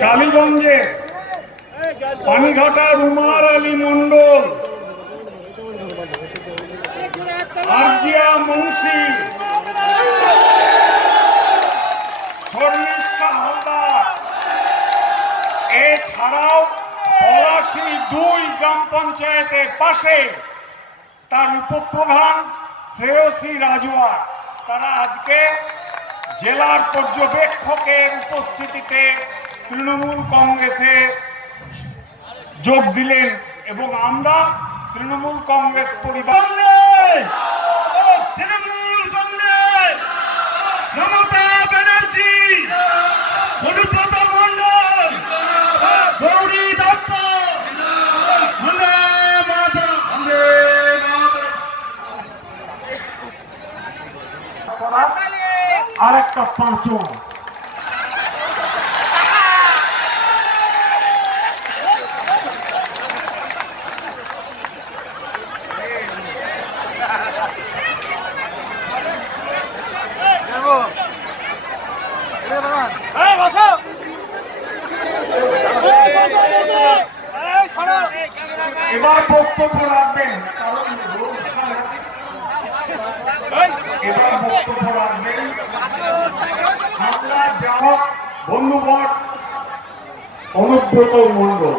কালীগঞ্জে পানিঘাটার উমার আলী মন্ডল, আরজিয়া মুন্সি, শর্মিষ্ঠা হালদার, এছাড়াও পলাশী 2 গ্রাম পঞ্চায়েতের পাশে তার উপপ্রধান শ্রেয়সী রাজওয়ার, তারা আজকে জেলার পর্যবেক্ষকের উপস্থিতিতে তৃণমূল কংগ্রেসে যোগ দিলেন এবং আমরা তৃণমূল কংগ্রেস পরিবার মমতা ব্যানার্জি, অনুব্রত মণ্ডল, গৌরী দত্ত, আরেকটা পাঁচন এবার বক্তব্য রাখবেন, এবার বক্তব্য রাখবেন আমরা যাহোক বন্ধুবর অনুব্রত মণ্ডল।